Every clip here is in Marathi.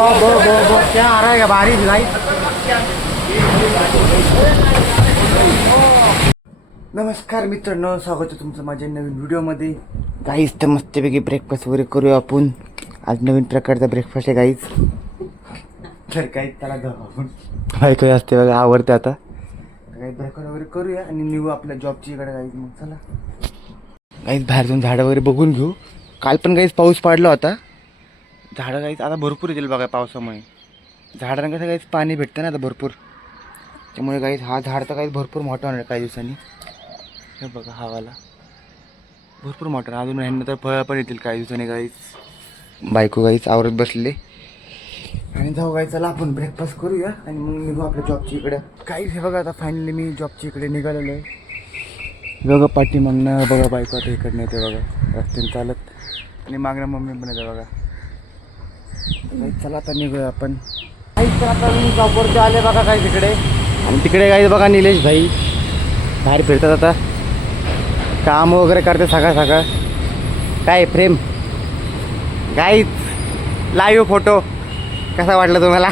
क्या आ रहा है बारिश भाई। नमस्कार मित्रांनो, स्वागत आहे तुमचं माझ्या नवीन व्हिडिओमध्ये। गाईज तर मस्तपैकी ब्रेकफास्ट वगैरे करूया आपण। आज नवीन प्रकारचा ब्रेकफास्ट आहे गाईज। तर काही त्याला जाऊ बायको असते बघा, आवडते आता। काही ब्रेकफास्ट वगैरे करूया आणि निघू आपल्या जॉबची इकडे गाईज। मग चला गाईज बाहेर जाऊन झाडं वगैरे बघून घेऊ। काल पण गाईज पाऊस पडला होता, झाडं गाईज आता भरपूर येतील बघा पावसामुळे। झाडांना कसं गाईज पाणी भेटतं ना आता भरपूर, त्यामुळे गाईज हा झाड तर गाईज भरपूर मोठा होणार काही दिवसांनी। हे बघा हवाला भरपूर मोठा, अजून ह्यांना तर फळं पण येतील काही दिवसांनी गाईज। बायको गाईज आवरत बसले आणि जाऊ गाईज, चला आपण ब्रेकफास्ट करूया आणि मग निघू आपल्या जॉबची इकडे। काहीच हे बघा आता फायनली मी जॉबची इकडे निघालेलो आहे। बघा पाठीमागनं बघा बायको आता इकडनं येते बघा रस्त्याने चालत, आणि मागणं मम्मी पण येते बघा। चला आता निघूया आपण। काहीच तर आता मी जॉबवरती आले बघा काही तिकडे, आणि तिकडे काही बघा निलेश भाई बाहेर फिरतात आता, काम वगैरे करते सकाळ सकाळ। काय फ्रेम गाईज लाईव्ह फोटो कसा वाटला तुम्हाला?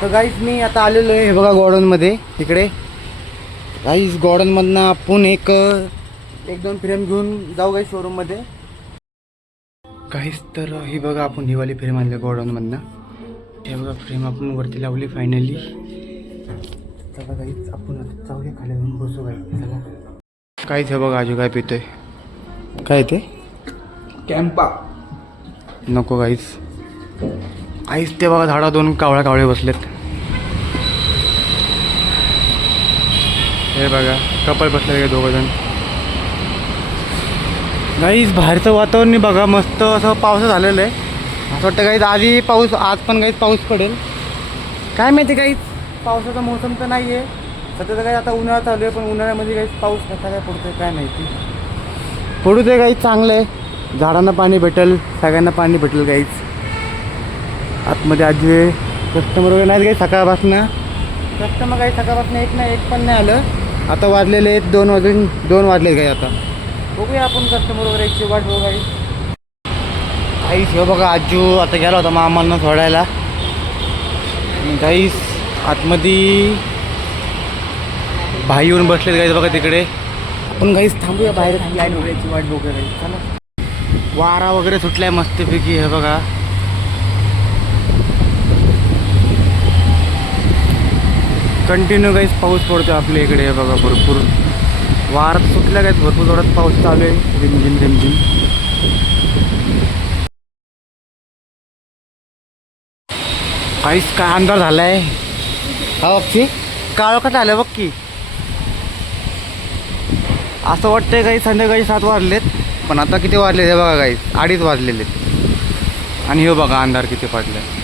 तर गाईज मी आता आलेलो आहे हे बघा गोडाऊनमध्ये तिकडे। गाईज गोडाऊनमधनं आपण एक दोन फ्रेम घेऊन जाऊ गाईज शोरूममध्ये। काहीच तर ही बघा आपण हिवाली फ्रेम आणली गोडाऊनमधनं। हे बघा फ्रेम आपण वरती लावली फायनली। चला काहीच आपण आता जाऊया खाली जाऊन बसू काही। चला काहीच हे बघा आजू काय पितोय, काय ते कॅम्पा नको काहीच। काहीच ते बघा झाडा दोन कावळे बसलेत। हे बघा कपल बसले दोघं जण। गाईज बाहेरचं वातावरण बघा मस्त असं पावसाचं झालेलं आहे। असं वाटतं गाईज आधी पाऊस, आज पण गाईज पाऊस पडेल काय माहिती। गाईज पावसाचा मोसम तर नाही आहे सध्या, तर काही आता उन्हाळा चालू आहे, पण उन्हाळ्यामध्ये गाईज पाऊस कसा काय पडतोय काय माहिती। पडू दे गाईज, चांगलं आहे, झाडांना पाणी भेटेल, सगळ्यांना पाणी भेटेल गाईज। आतमध्ये आजी कस्टमर वगैरे नाहीत गाईज सकाळपासनं, कस्टमर काही सकाळपासून एक पण नाही आलं। आता वाजलेले आहेत 2 वाजले गाई। आता बघूया आपण कस्टमर वगैरे एकची वाट बघू गाई। काहीच हे बघा आजू आता गेला होता मामांना सोडायला। गाईस आतमध्ये भाई येऊन बसलेत गाईस बघा तिकडे। आपण गाईस थांबूया बाहेर, लाईन वगैरेची वाट बघूया गाईस। चला वारा वगैरे सुटलाय मस्तपैकी हे बघा। कंटिन्यू गाईस पाऊस पडतो आपल्या इकडे हे बघा, भरपूर वारा सुटला गाईस, भरपूर जोरात पाऊस चालू आहे, रिमझिम रिमझिम। काहीच काय अंधार झालाय हा बघ, काळं कसं आलं बघ की। असं वाटतंय काही संध्याकाळी 7 वाजलेत, पण आता किती वाजले हे बघा गाईस, 2:30 वाजलेले। आणि हे बघा अंधार किती पडलाय।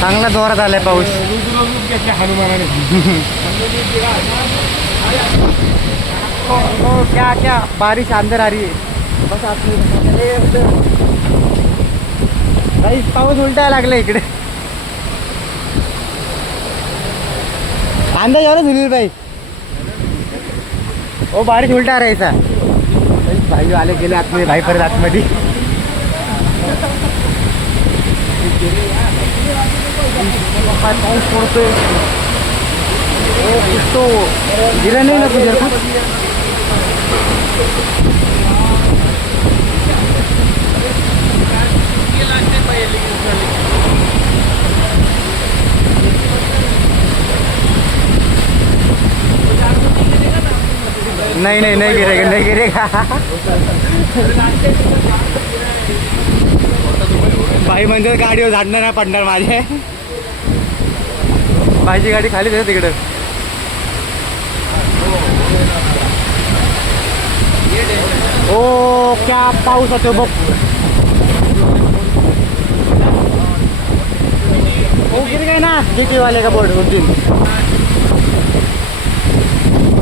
चांगला जोरात आलाय पाऊस। क्या बारिश अंदर आ रही है बस काहीच पाऊस उलटायला लागला इकडे। अंदाज एवढा सुनील भाई, ओ बारिश उलटा राहायचा। भाई आले गेले आतमध्ये, भाई परत आतमध्ये। पाऊस पडतोय तो दिला नाही ना तुझ्या नहीं गिरेगा भाई म्हणजे गाडीवर झाडणार नाही पडणार माझे। माझी गाडी खालीच आहे तिकडे। ओ क्या पाऊस होतो बघ, हो गिर गए ना जीटी वाले का बोर्ड उस दिन।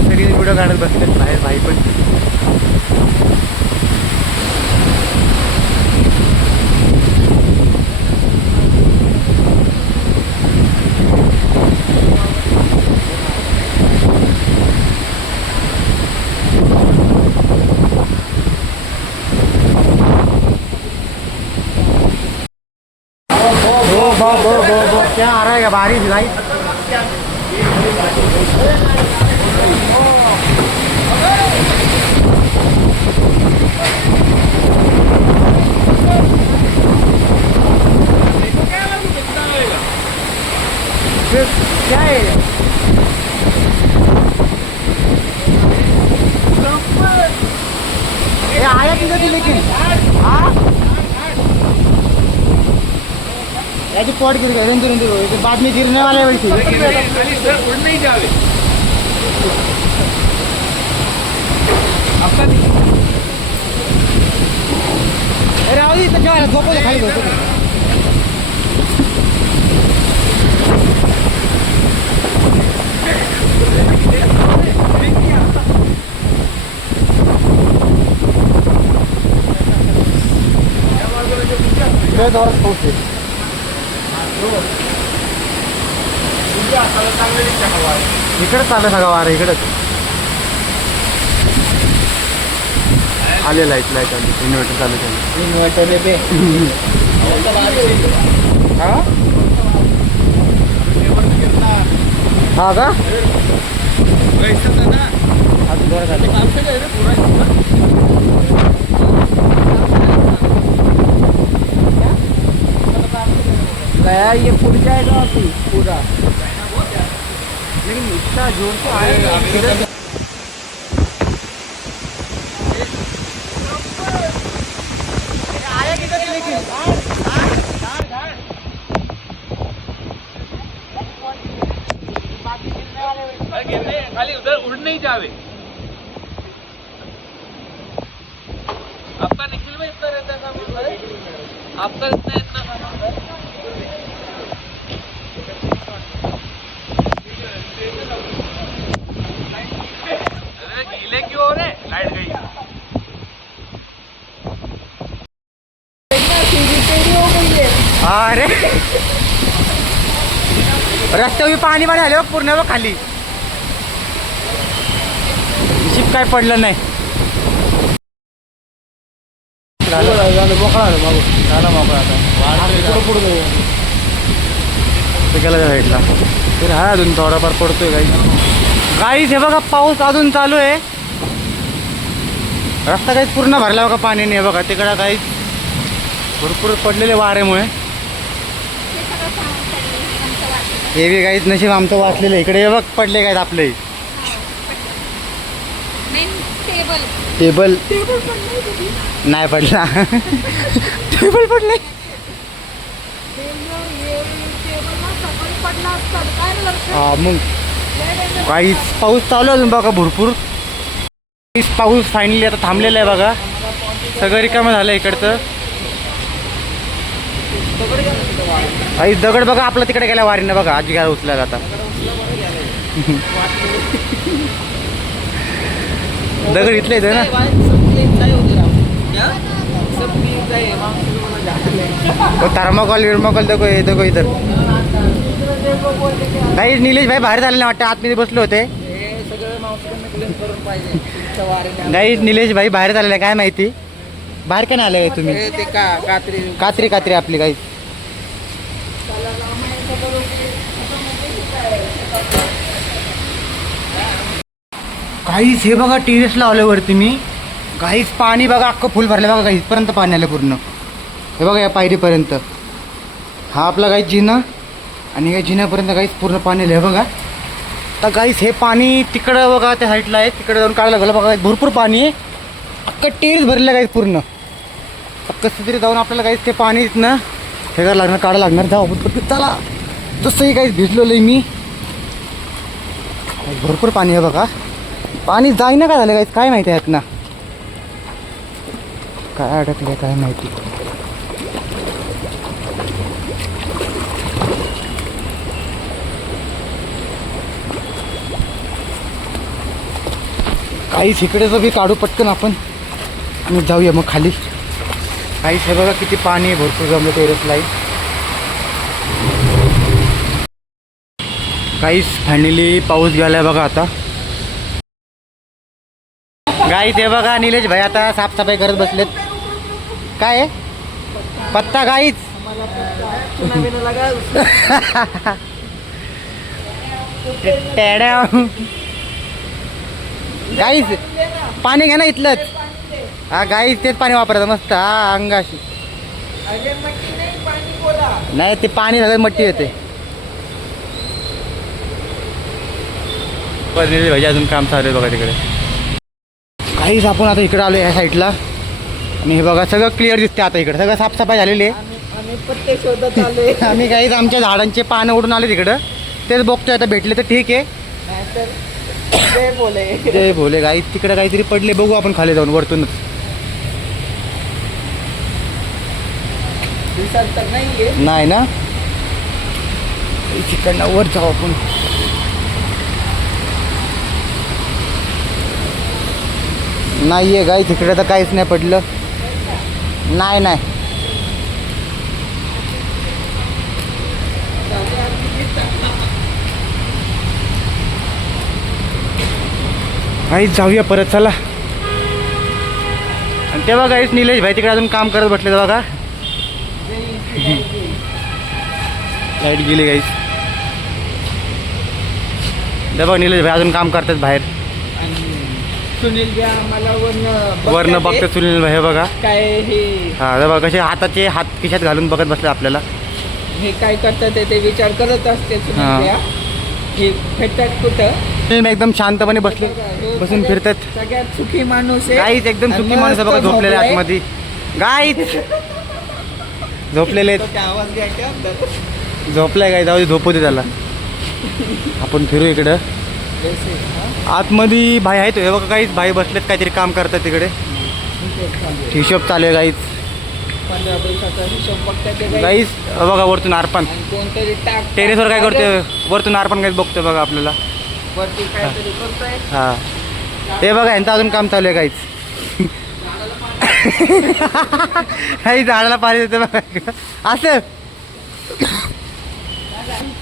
सगळे व्हिडिओ काढत बसले बाहेर भाई पण। क्या आ रहा है बारिश भाई। क्या है ये आया किधर थी लेकिन याची पॉट गिर गया रेंदू रेंदू बाद में गिरने वाले वैसे उड़ नहीं जावे अरे आओ इथं क्या झोपो खाली झोपो जोरात पाऊस आहे इकडंच चालू सगळं वारं इकडंच आले लाईट लाईट आली इन्व्हर्टर चालू झालं इन्व्हर्टर हा का अजून बरं झालं गया ये फूल जाएगा अभी पूरा लेकिन इतना जोर से आएगा खाली उधर उड़ नहीं जावे आपका निखिल में इतना रहता है आपका इतना सामान गीले क्यों हो रहे लाइट गई अरे रस्त्यावर पाणी पाणी आले पूर्ण बघ खाली शिप काय पडलं नाही मोकळा झाला मोकळा आता पुढे गेला साईडला तर हा अजून थोडाफार पडतोय गाईस हे बघा पाऊस अजून चालू आहे रस्ता काही पूर्ण भरला बघा पाण्याने बघा तिकडं काही भरपूर पडलेले वाऱ्यामुळे हे बी काहीच नशीब आमचं वाचलेलं इकडे बघ पडले काय आपले टेबल नाही पडला टेबल पडले हा मग काहीच पाऊस चालू अजून बघा भरपूर पाऊस फायनली आता थांबलेला आहे बघा सगळं रिकामं झालं इकडचं काही दगड बघा आपला तिकडे गेल्या वारीनं बघा आजी घ्या उचलायला आता दगड इथले येते ना थर्माकॉल विर्माकॉल देखो इधर काही निलेश भाई बाहेर झालेले वाटतं आतमध्ये बसले होते नाही निलेश भाई बाहेर झालेला काय माहिती बाहेर काय आले तुम्ही कात्री कात्री आपली काही काहीच हे बघा टेरेसला आलं वरती मी काहीच पाणी बघा अख्खं फुल भरलं बघा काही इथपर्यंत पाणी आलं पूर्ण हे बघा या पायरीपर्यंत हा आपला काही जिना आणि या जिन्यापर्यंत काहीच पूर्ण पाणी आलं हे बघा तर काहीच हे पाणी तिकडं बघा त्या साईडला आहे तिकडे जाऊन काढलं गेलं बघा भरपूर पाणी आहे अख्खं टेरेस भरलं काही पूर्ण कसं तरी जाऊन आपल्याला काहीच ते पाणी इथनं हे करायला लागणार काढायला लागणार जाऊ चला तसंही काहीच भिजलेलं आहे मी भरपूर पाणी आहे बघा पाणी जाईना काय झालं काय माहिती आहेत ना काय अडकलं काय माहिती काहीच इकडेच बी काढू पटकन आपण आणि जाऊया मग खाली काहीच हे बघा किती पाणी भरपूर जमलं टेरेसला काहीच फायनली पाऊस गेलाय बघा आता गाईच हे बघा निलेश भाई आता साफसफाई करत बसलेत काय आहे पत्ता गाईच गाईस पाणी घ्या ना इथलंच. हा गाईस तेच पाणी वापरायचं मस्त. हा अंगाशी नाही ते पाणी झालं मट्टी येते. पनीर भाजी अजून काम चालू आहे बघा तिकडे. काहीच आपण आता इकडे आलो ह्या साईडला आणि हे बघा सगळं क्लिअर दिसते. आता इकडे सगळं साफसफाई झालेली आहे. आम्ही पत्ते शोधत आलोय. आम्ही काहीच आमच्या झाडांचे पानं उडून आले तिकडं. तेच बघतोय आता भेटले तर ठीक आहे. नाहीतर जय बोले. जय भोले. गाईस तिकडे काहीतरी पडले बघू आपण खाली जाऊन वरतूनच. दिसत तर नाहीये. नाही ना तिकडनं वर जाऊ आपण. नाहीये गाई तिकडे तर काहीच नाही पडलं. नाही नाही काहीच जाऊया परत चला. आणि तेव्हा काहीच निलेश भाई तिकडे अजून काम करत बसले बघा. लाईट गेली गाईस. तेव्हा निलेश भाई अजून काम करतात बाहेर. सुनील घ्या आम्हाला वरनं बघतात सुनील भाई. हे बघा काय हे हा बघा कसे हाताचे हात खिशात घालून बघत बसले आपल्याला. हे काय करतात ते विचार करत असते. हा. सुनील घ्या हे भेटतात कुठं. सुनील एकदम शांतपणे बसले बसून फिरतात. सगळ्यात सुखी माणूस आहे. गाईच एकदम सुखी माणूस आहे बघा. झोपलेले आतमध्ये गाईच झोपलेले आहेत. तो काय आवाज घ्यायचा. झोपलाय गाई. जाऊ दे झोपू दे त्याला. आपण फिरू इकडं आतमध्ये. भाई आहेत हे बघा. काहीच भाई बसलेत काहीतरी काम करतात तिकडे. हिशोब चालू आहे गाईच. 15 पैशाचा हिशोब बघतात ते काही. गाईच बघा वरतून अर्पण आणि कोणतरी टाक टेरेसवर काय करतोय. वरतून अर्पण काहीच बघतोय बघा आपल्याला. वरती काहीतरी करतोय. हा ते बघा यांचं अजून काम चालू आहे काहीच. काही झाडाला पाणी देते बघा असं.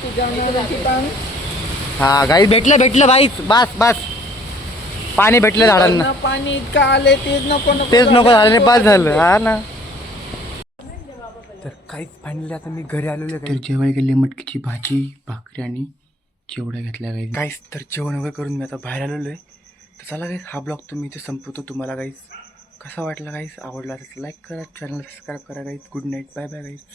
तुझ्या नवऱ्याची पान. हा गाई भेटलं भाईच. बस बस पाणी भेटलं झाडांना. वरनं पाणी इतकं आले तेच नको तेच नको झालं पास झालं. हा ना. तर काहीच फायनली आता मी घरी आलेलो आहे. तर जेवायला गेले मटकीची भाजी भाकरी आणि चिवड्या घेतल्या गाईस. काहीच तर जेवण वगैरे करून मी आता बाहेर आलेलो आहे. तर चला गाईस हा ब्लॉग तुम्ही इथे संपवतो. तुम्हाला गाईस कसा वाटला गाईस आवडला तर लाईक करा चॅनल सबस्क्राईब करा गाईस. गुड नाईट बाय बाय गाईस.